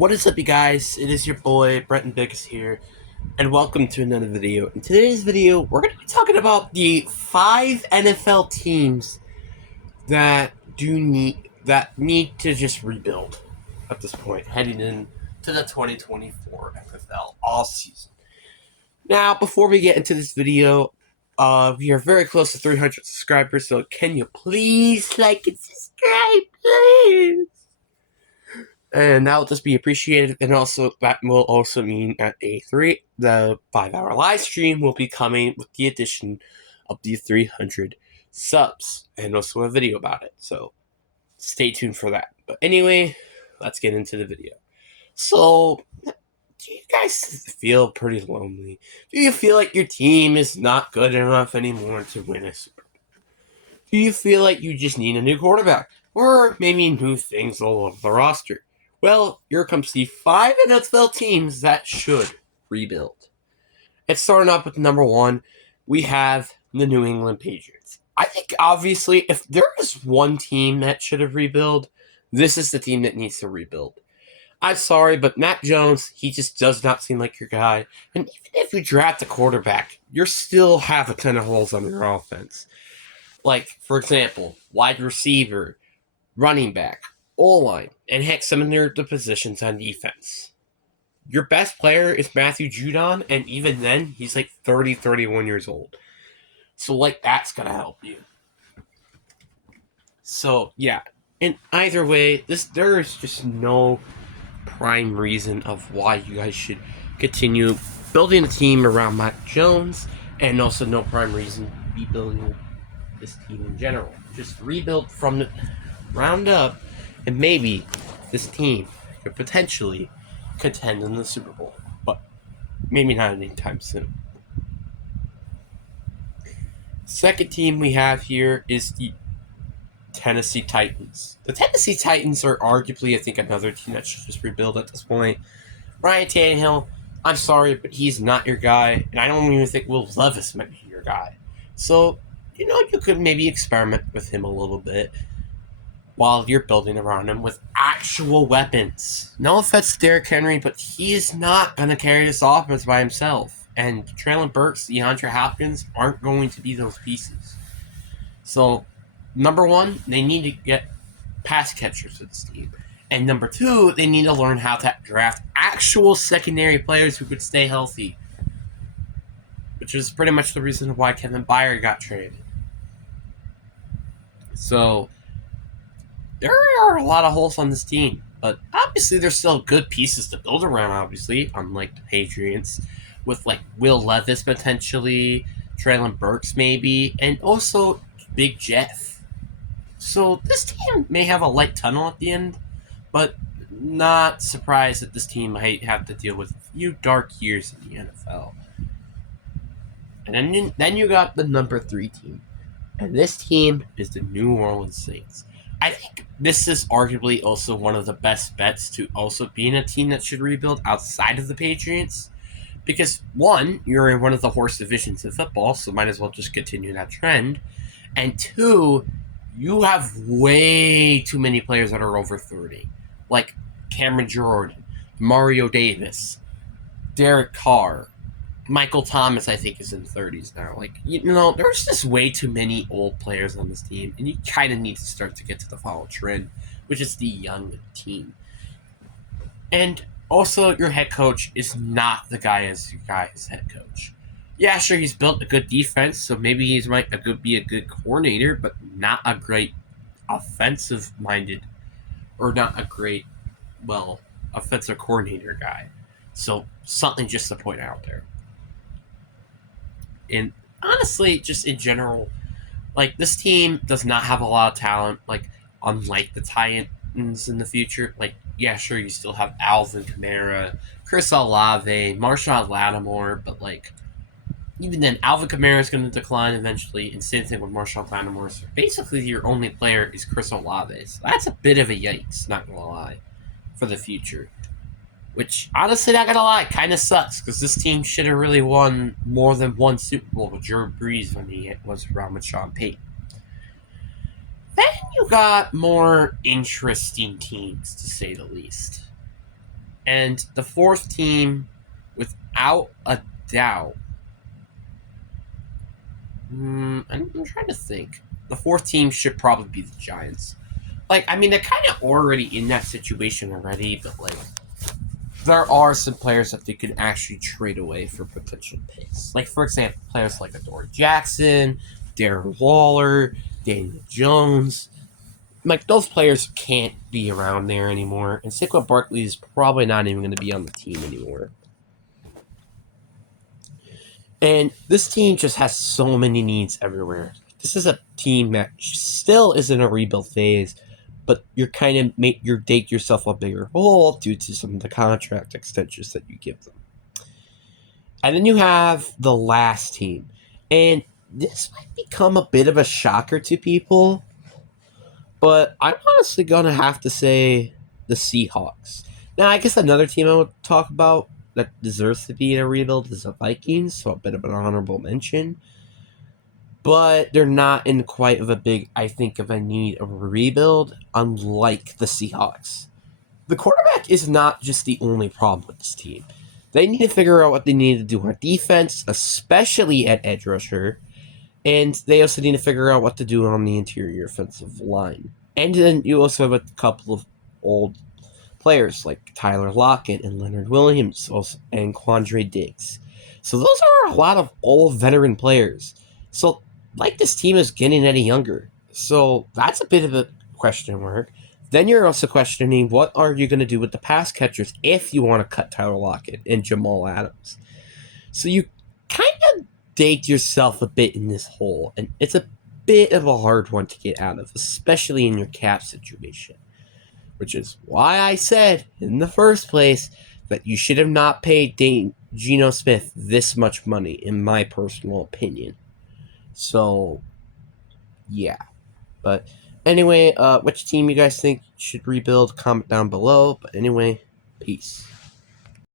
What is up, you guys? It is your boy, Brenton Bickus here, and welcome to another video. In today's video, we're going to be talking about the 5 NFL teams that need to just rebuild at this point, heading into the 2024 NFL all season. Now, before we get into this video, we are very close to 300 subscribers, so can you please like and subscribe, please? And that will just be appreciated, and also that will also mean at the 5-hour live stream will be coming with the addition of the 300 subs, and also a video about it. So stay tuned for that. But anyway, let's get into the video. So, do you guys feel pretty lonely? Do you feel like your team is not good enough anymore to win a Super Bowl? Do you feel like you just need a new quarterback, or maybe new things all over the roster? Well, here comes the 5 NFL teams that should rebuild. It's starting off with number 1. We have the New England Patriots. I think, obviously, if there is one team that should have rebuilt, this is the team that needs to rebuild. I'm sorry, but Matt Jones, he just does not seem like your guy. And even if you draft a quarterback, you still have a ton of holes on your offense. Like, for example, wide receiver, running back, O-line, and heck, some of the positions on defense. Your best player is Matthew Judon, and even then, he's like 30, 31 years old. So, like, that's going to help you. So, yeah. In either way, there is just no prime reason of why you guys should continue building a team around Matt Jones, and also no prime reason to be building this team in general. Just rebuild from the ground up, and maybe this team could potentially contend in the Super Bowl, but maybe not anytime soon. Second team we have here is the Tennessee Titans. The Tennessee Titans are arguably, I think, another team that should just rebuild at this point. Ryan Tannehill, I'm sorry, but he's not your guy, and I don't even think Will Levis might be your guy. So, you could maybe experiment with him a little bit while you're building around him with actual weapons. No offense to Derrick Henry, but he is not going to carry this offense by himself. And Treylon Burks, DeAndre Hopkins aren't going to be those pieces. So, number 1, they need to get pass catchers to this team. And number 2, they need to learn how to draft actual secondary players who could stay healthy. Which is pretty much the reason why Kevin Byard got traded. So, there are a lot of holes on this team, but obviously there's still good pieces to build around, obviously, unlike the Patriots, with like Will Levis potentially, Treylon Burks maybe, and also Big Jeff. So this team may have a light tunnel at the end, but not surprised that this team might have to deal with a few dark years in the NFL. And then you got the number 3 team, and this team is the New Orleans Saints. I think this is arguably also one of the best bets to also be in a team that should rebuild outside of the Patriots. Because, 1, you're in one of the worst divisions in football, so might as well just continue that trend. And 2, you have way too many players that are over 30. Like Cameron Jordan, Mario Davis, Derek Carr, Michael Thomas, I think, is in 30s now. Like, there's just way too many old players on this team, and you kind of need to start to get to the follow trend, which is the young team. And also, your head coach is not the guy as your guy's head coach. Yeah, sure, he's built a good defense, so maybe he might be a good coordinator, but not a great offensive-minded, or not a great, offensive coordinator guy. So, something just to point out there. And honestly, just in general, like, this team does not have a lot of talent, like, unlike the Titans in the future. Like, yeah, sure, you still have Alvin Kamara, Chris Olave, Marshawn Lattimore, but, like, even then, Alvin Kamara is going to decline eventually, and same thing with Marshawn Lattimore. So basically, your only player is Chris Olave. So that's a bit of a yikes, not going to lie, for the future. Which, honestly, not gonna lie, kind of sucks, because this team should have really won more than one Super Bowl with Drew Brees when he was around with Sean Payton. Then you got more interesting teams, to say the least. And the fourth team, without a doubt, I'm trying to think. The fourth team should probably be the Giants. Like, I mean, they're kind of already in that situation already, but, like, there are some players that they could actually trade away for potential picks. Like, for example, players like Adoree Jackson, Darren Waller, Daniel Jones. Like, those players can't be around there anymore. And Saquon Barkley is probably not even going to be on the team anymore. And this team just has so many needs everywhere. This is a team that still is in a rebuild phase, but you're kind of you're dig yourself a bigger hole due to some of the contract extensions that you give them. And then you have the last team, and this might become a bit of a shocker to people, but I'm honestly gonna have to say the Seahawks. Now, I guess another team I would talk about that deserves to be in a rebuild is the Vikings, so a bit of an honorable mention. But they're not in quite of a big, I think, of a need of a rebuild, unlike the Seahawks. The quarterback is not just the only problem with this team. They need to figure out what they need to do on defense, especially at edge rusher, and they also need to figure out what to do on the interior offensive line. And then you also have a couple of old players like Tyler Lockett and Leonard Williams and Quandre Diggs. So those are a lot of old veteran players. So, like, this team is getting any younger. So that's a bit of a question mark. Then you're also questioning what are you going to do with the pass catchers if you want to cut Tyler Lockett and Jamal Adams. So you kind of dig yourself a bit in this hole, and it's a bit of a hard one to get out of, especially in your cap situation. Which is why I said in the first place that you should have not paid Geno Smith this much money, in my personal opinion. So, yeah. But anyway, which team you guys think should rebuild? Comment down below. But anyway, peace.